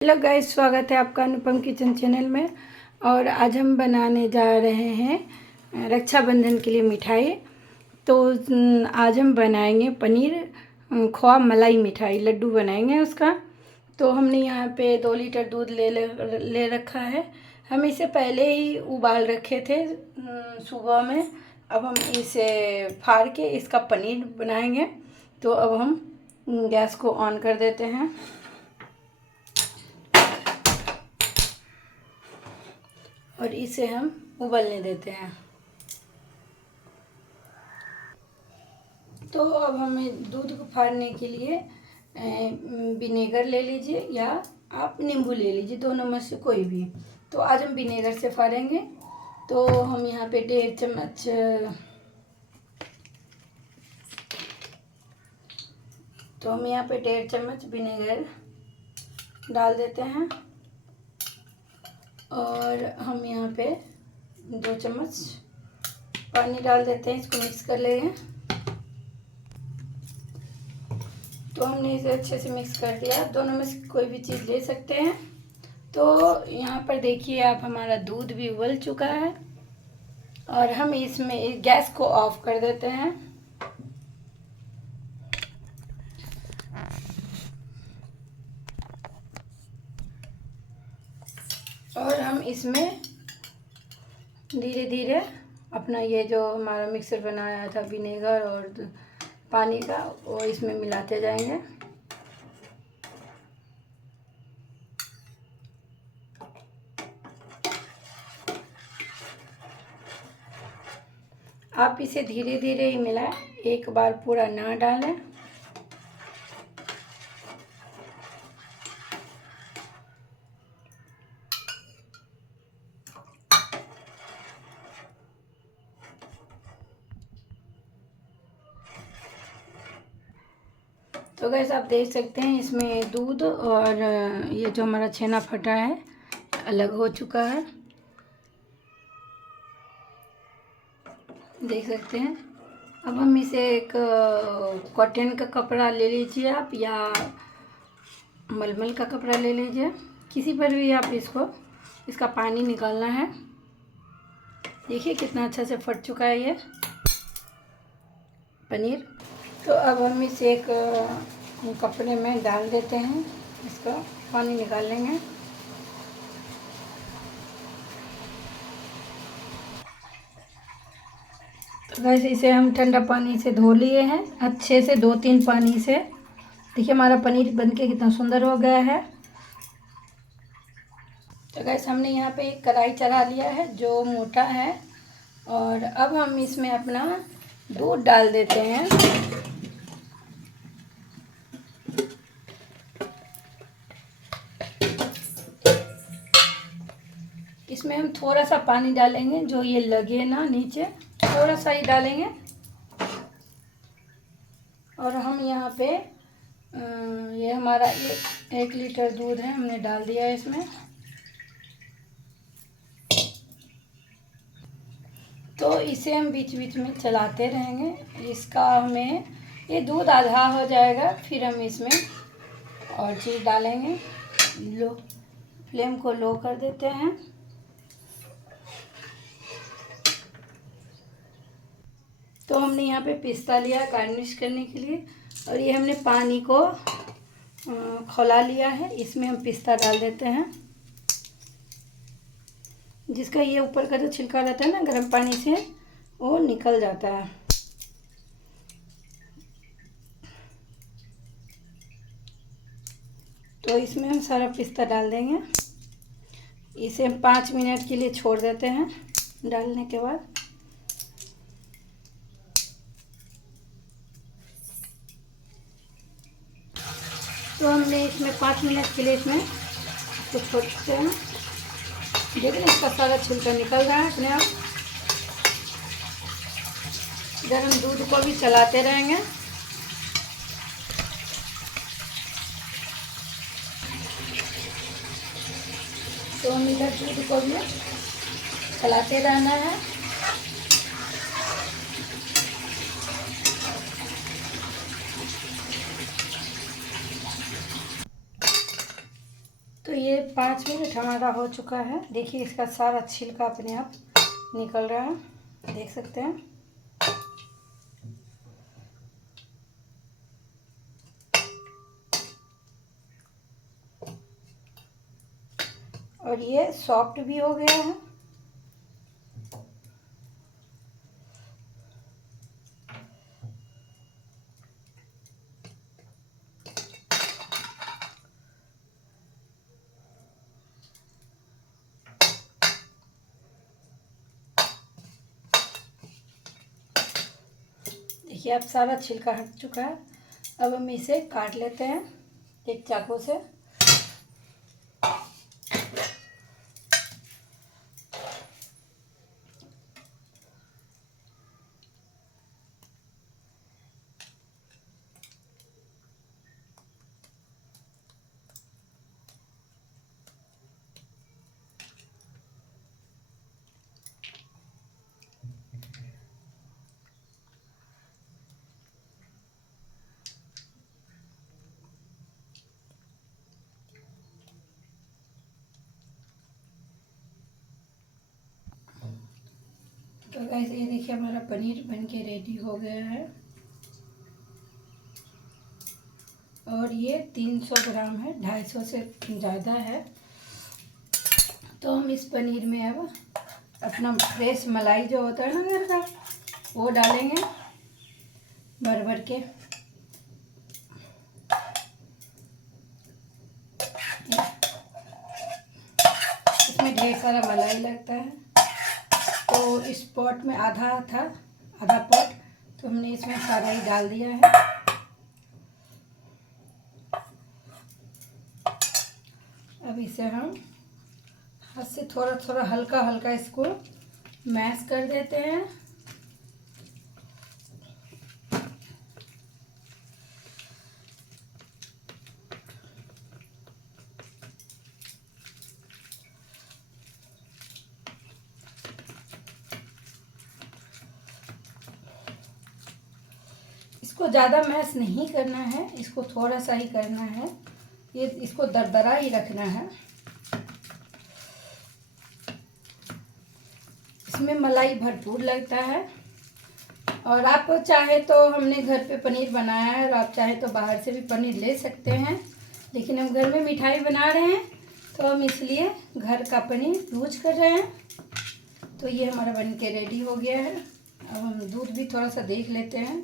Hello guys, स्वागत है आपका अनुपम किचन चैनल में। और आज हम बनाने जा रहे हैं रक्षाबंधन के लिए मिठाई। तो आज हम बनाएंगे पनीर खोआ मलाई मिठाई, लड्डू बनाएंगे उसका। तो हमने यहाँ पे 2 लीटर दूध ले रखा है। हम इसे पहले ही उबाल रखे थे सुबह में। अब हम इसे फाड़ के इसका पनीर बनाएंगे। तो अब हम गैस को ऑन कर देते हैं और इसे हम उबलने देते हैं। तो अब हमें दूध को फाड़ने के लिए विनेगर ले लीजिए या आप नींबू ले लीजिए, दोनों में से कोई भी। तो आज हम विनेगर से फाड़ेंगे। तो हम यहाँ पे 1.5 चम्मच विनेगर डाल देते हैं। और हम यहाँ पे 2 चम्मच पानी डाल देते हैं, इसको मिक्स कर लेंगे। तो हमने इसे अच्छे से मिक्स कर दिया। दोनों में से कोई भी चीज़ ले सकते हैं। तो यहाँ पर देखिए आप, हमारा दूध भी उबल चुका है और हम इसमें गैस को ऑफ कर देते हैं। और हम इसमें धीरे धीरे अपना ये जो हमारा मिक्सर बनाया था विनेगर और पानी का, वो इसमें मिलाते जाएंगे। आप इसे धीरे धीरे ही मिलाएं, एक बार पूरा ना डालें। तो गैस आप देख सकते हैं इसमें दूध और ये जो हमारा छेना फटा है अलग हो चुका है, देख सकते हैं। अब हम इसे एक कॉटन का कपड़ा ले लीजिए आप, या मलमल का कपड़ा ले लीजिए, किसी पर भी आप इसका पानी निकालना है। देखिए कितना अच्छा से फट चुका है ये पनीर। तो अब हम इसे एक कपड़े में डाल देते हैं, इसका पानी निकाल लेंगे। तो वैसे इसे हम ठंडा पानी से धो लिए हैं अच्छे से, 2-3 पानी से। देखिए हमारा पनीर बनके कितना सुंदर हो गया है। तो गैस हमने यहाँ पे एक कढ़ाई चढ़ा लिया है जो मोटा है। और अब हम इसमें अपना दूध डाल देते हैं। इसमें हम थोड़ा सा पानी डालेंगे, जो ये लगे ना नीचे, थोड़ा सा ही डालेंगे। और हम यहाँ पे ये हमारा 1 लीटर दूध है, हमने डाल दिया है इसमें। तो इसे हम बीच बीच में चलाते रहेंगे। इसका हमें ये दूध आधा हो जाएगा, फिर हम इसमें और चीज़ डालेंगे। फ्लेम को लो कर देते हैं। तो हमने यहाँ पे पिस्ता लिया गार्निश करने के लिए, और ये हमने पानी को खौला लिया है, इसमें हम पिस्ता डाल देते हैं। जिसका ये ऊपर का जो छिलका रहता है ना, गर्म पानी से वो निकल जाता है। तो इसमें हम सारा पिस्ता डाल देंगे। इसे हम 5 मिनट के लिए छोड़ देते हैं डालने के बाद। तो हमने इसमें 5 मिनट के लिए इसमें इसको छोड़ते हैं। देखिए इसका सारा छिलका निकल रहा है अपने आप। गर्म दूध को भी चलाते रहेंगे। तो हम इधर दूध को भी चलाते रहना है। तो ये 5 मिनट हमारा हो चुका है। देखिए इसका सारा छिलका अपने आप निकल रहा है, देख सकते हैं। और ये सॉफ्ट भी हो गया है। देखिए अब सारा छिलका हट चुका है। अब हम इसे काट लेते हैं एक चाकू से। तो गाइस ये देखिए हमारा पनीर बन के रेडी हो गया है। और ये 300 ग्राम है, 250 से ज़्यादा है। तो हम इस पनीर में अब अपना फ्रेश मलाई जो होता है ना घर का, वो डालेंगे भर भर के। इसमें ढेर सारा मलाई लगता है। तो इस पॉट में आधा पॉट, तो हमने इसमें सारा ही डाल दिया है। अब इसे हम हाथ से थोड़ा थोड़ा हल्का हल्का इसको मैश कर देते हैं। इसको ज़्यादा मैश नहीं करना है, इसको थोड़ा सा ही करना है। ये इसको दरदरा ही रखना है। इसमें मलाई भरपूर लगता है। और आप चाहे तो, हमने घर पे पनीर बनाया है और आप चाहे तो बाहर से भी पनीर ले सकते हैं, लेकिन हम घर में मिठाई बना रहे हैं तो हम इसलिए घर का पनीर यूज कर रहे हैं। तो ये हमारा बन के रेडी हो गया है। अब हम दूध भी थोड़ा सा देख लेते हैं।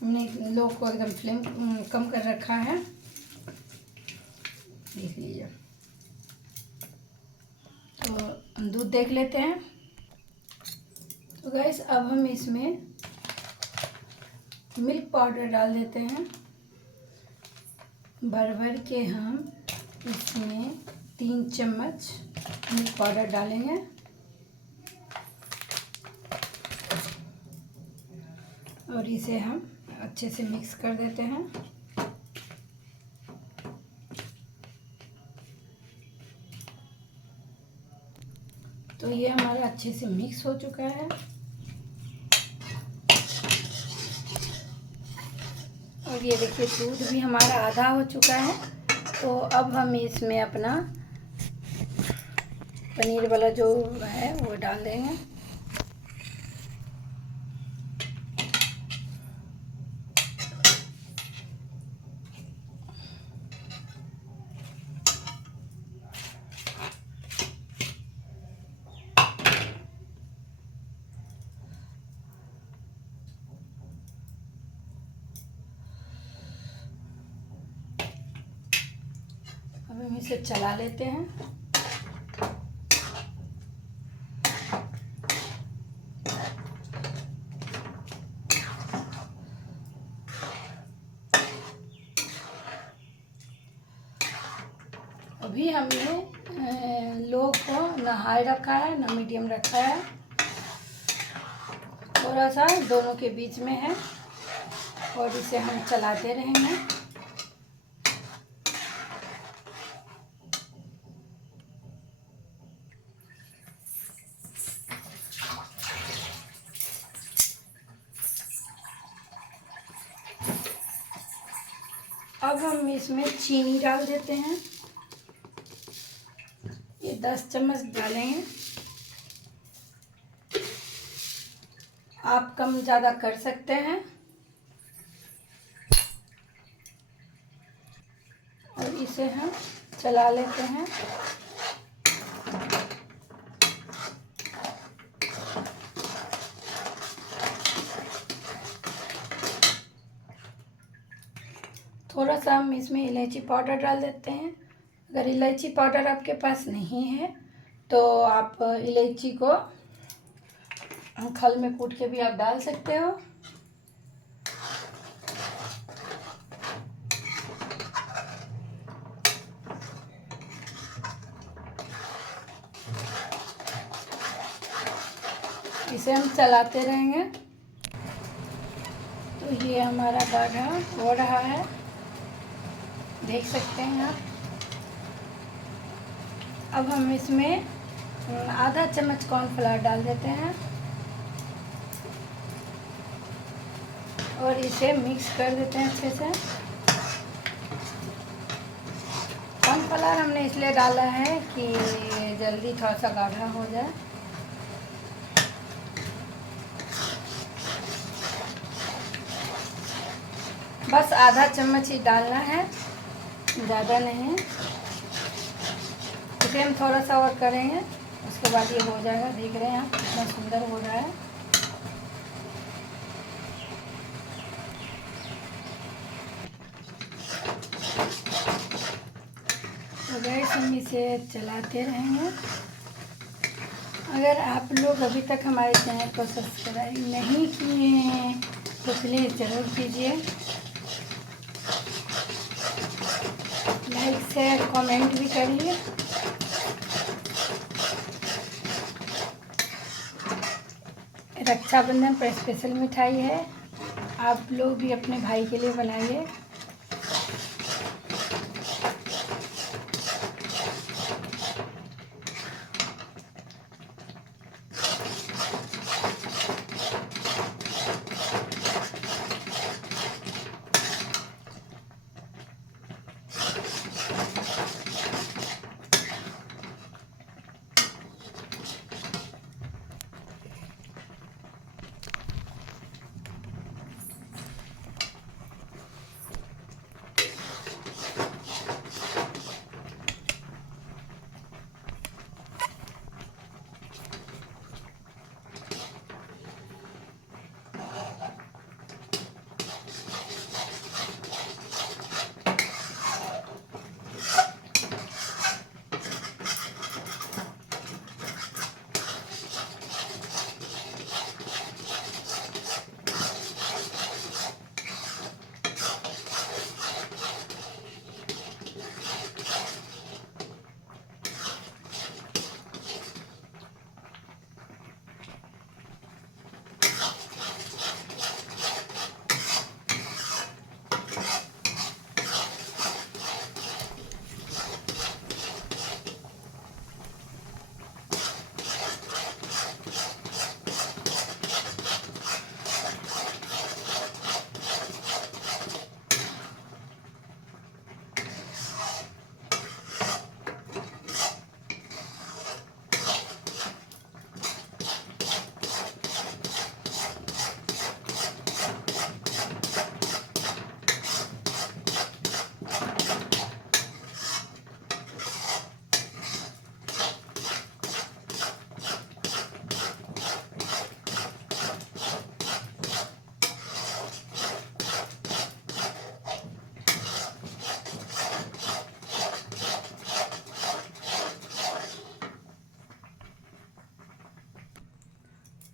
हमने लो को एकदम फ्लेम कम कर रखा है, देख लीजिए। तो दूध देख लेते हैं। तो गाइस अब हम इसमें मिल्क पाउडर डाल देते हैं। भर भर के हम इसमें 3 चम्मच मिल्क पाउडर डालेंगे। और इसे हम अच्छे से मिक्स कर देते हैं। तो ये हमारा अच्छे से मिक्स हो चुका है। और ये देखिए दूध भी हमारा आधा हो चुका है। तो अब हम इसमें अपना पनीर वाला जो है वो डाल देंगे। अब हम इसे चला लेते हैं। अभी हमने लो को ना हाई रखा है ना मीडियम रखा है, थोड़ा सा दोनों के बीच में है। और इसे हम चलाते रहेंगे। अब हम इसमें चीनी डाल देते हैं। 10 चम्मच डालेंगे। आप कम ज़्यादा कर सकते हैं। और इसे हम चला लेते हैं। थोड़ा सा हम इसमें इलायची पाउडर डाल देते हैं। अगर इलायची पाउडर आपके पास नहीं है तो आप इलायची को खल में कूट के भी आप डाल सकते हो। इसे हम चलाते रहेंगे। तो ये हमारा गाढ़ा हो रहा है, देख सकते हैं आप। अब हम इसमें आधा चम्मच कॉर्नफ्लावर डाल देते हैं और इसे मिक्स कर देते हैं अच्छे से। कॉर्नफ्लावर हमने इसलिए डाला है कि जल्दी थोड़ा सा गाढ़ा हो जाए। बस आधा चम्मच ही डालना है, ज़्यादा नहीं। इसे हम थोड़ा सा और करेंगे, उसके बाद ये हो जाएगा। देख रहे हैं आप कितना सुंदर हो रहा है। तो गैस हम इसे चलाते रहेंगे। अगर आप लोग अभी तक हमारे चैनल को सब्सक्राइब नहीं किए हैं तो प्लीज़ ज़रूर कीजिए। लाइक शेयर कमेंट भी करिए। रक्षाबंधन पर स्पेशल मिठाई है, आप लोग भी अपने भाई के लिए बनाइए।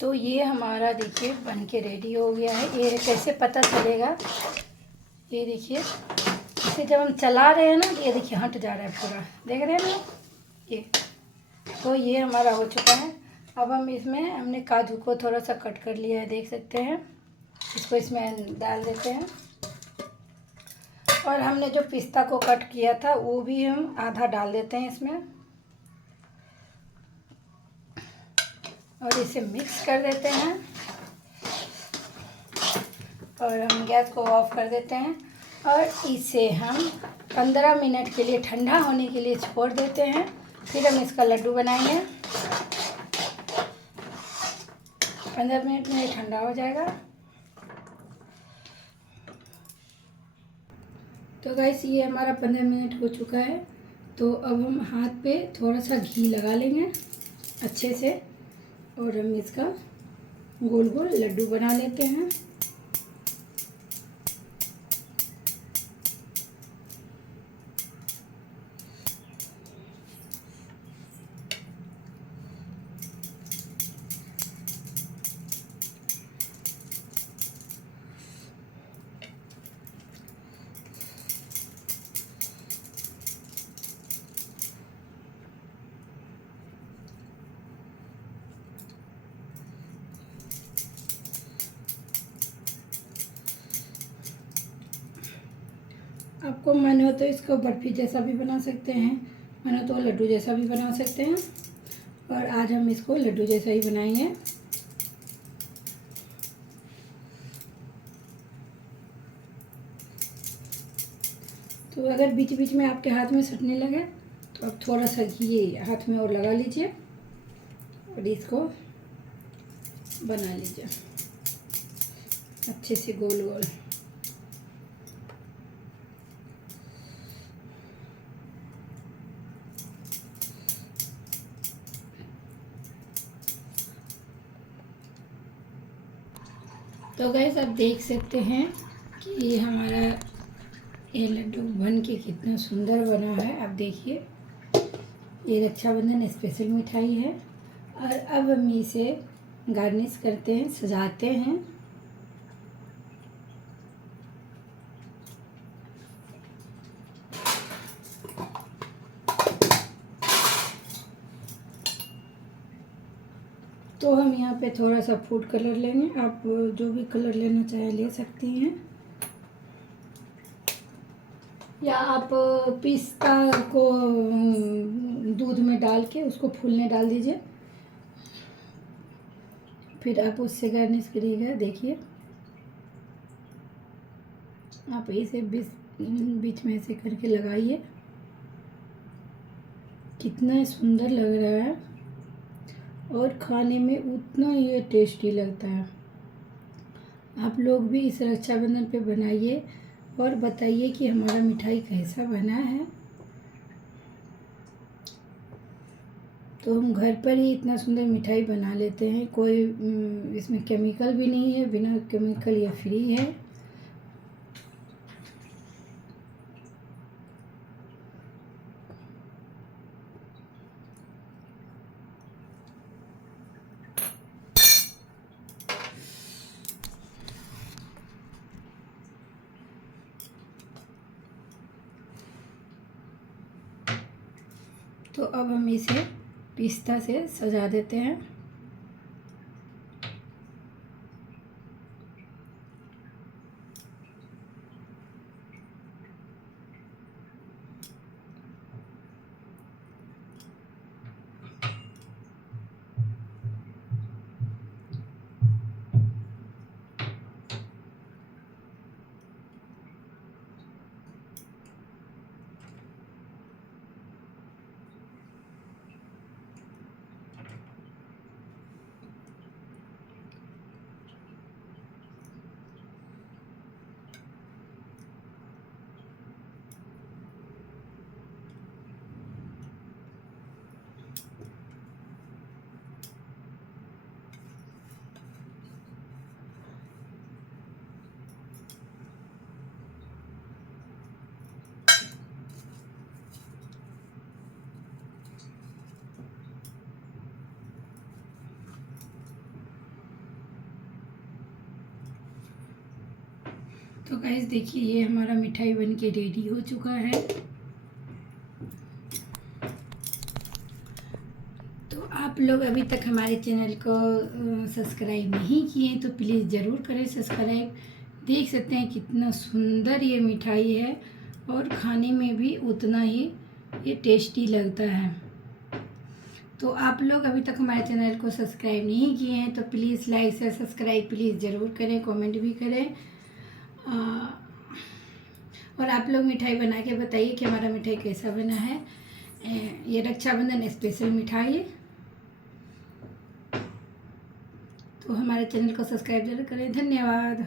तो ये हमारा देखिए बन के रेडी हो गया है। ये कैसे पता चलेगा, ये देखिए इसे जब हम चला रहे हैं ना, ये देखिए हट जा रहा है पूरा, देख रहे हैं ना ये। तो ये हमारा हो चुका है। अब हम इसमें हमने काजू को थोड़ा सा कट कर लिया है, देख सकते हैं। इसको इसमें डाल देते हैं। और हमने जो पिस्ता को कट किया था वो भी हम आधा डाल देते हैं इसमें और इसे मिक्स कर देते हैं। और हम गैस को ऑफ कर देते हैं और इसे हम 15 मिनट के लिए ठंडा होने के लिए छोड़ देते हैं। फिर हम इसका लड्डू बनाएंगे। 15 मिनट में ये ठंडा हो जाएगा। तो गाइस ये हमारा 15 मिनट हो चुका है। तो अब हम हाथ पे थोड़ा सा घी लगा लेंगे अच्छे से और हम इसका गोल गोल लड्डू बना लेते हैं। आपको मन हो तो इसको बर्फ़ी जैसा भी बना सकते हैं, मन हो तो लड्डू जैसा भी बना सकते हैं। और आज हम इसको लड्डू जैसा ही बनाएंगे। तो अगर बीच बीच में आपके हाथ में सटने लगे तो आप थोड़ा सा घी हाथ में और लगा लीजिए और इसको बना लीजिए अच्छे से गोल गोल। तो गैस आप देख सकते हैं कि हमारा ये लड्डू बन के कितना सुंदर बना है। आप देखिए ये रक्षाबंधन स्पेशल मिठाई है। और अब हम इसे गार्निश करते हैं, सजाते हैं। तो हम यहाँ पे थोड़ा सा फूड कलर लेंगे। आप जो भी कलर लेना चाहे ले सकती हैं, या आप पिस्ता को दूध में डाल के उसको फूलने डाल दीजिए, फिर आप उससे गार्निश करिएगा। देखिए आप इसे बीच में ऐसे करके लगाइए, कितना सुंदर लग रहा है और खाने में उतना ये टेस्टी लगता है। आप लोग भी इस रक्षाबंधन पे बनाइए और बताइए कि हमारा मिठाई कैसा बना है। तो हम घर पर ही इतना सुंदर मिठाई बना लेते हैं, कोई इसमें केमिकल भी नहीं है, बिना केमिकल ये फ्री है। तो अब हम इसे पिस्ता से सजा देते हैं। तो गाइस देखिए ये हमारा मिठाई बन के रेडी हो चुका है। तो आप लोग अभी तक हमारे चैनल को सब्सक्राइब नहीं किए तो प्लीज़ ज़रूर करें सब्सक्राइब। देख सकते हैं कितना सुंदर ये मिठाई है और खाने में भी उतना ही ये टेस्टी लगता है। तो आप लोग अभी तक हमारे चैनल को सब्सक्राइब नहीं किए हैं तो प्लीज़ लाइक से सब्सक्राइब प्लीज़ ज़रूर करें, कमेंट भी करें। और आप लोग मिठाई बना के बताइए कि हमारा मिठाई कैसा बना है। ये रक्षाबंधन स्पेशल मिठाई है। तो हमारे चैनल को सब्सक्राइब जरूर करें। धन्यवाद।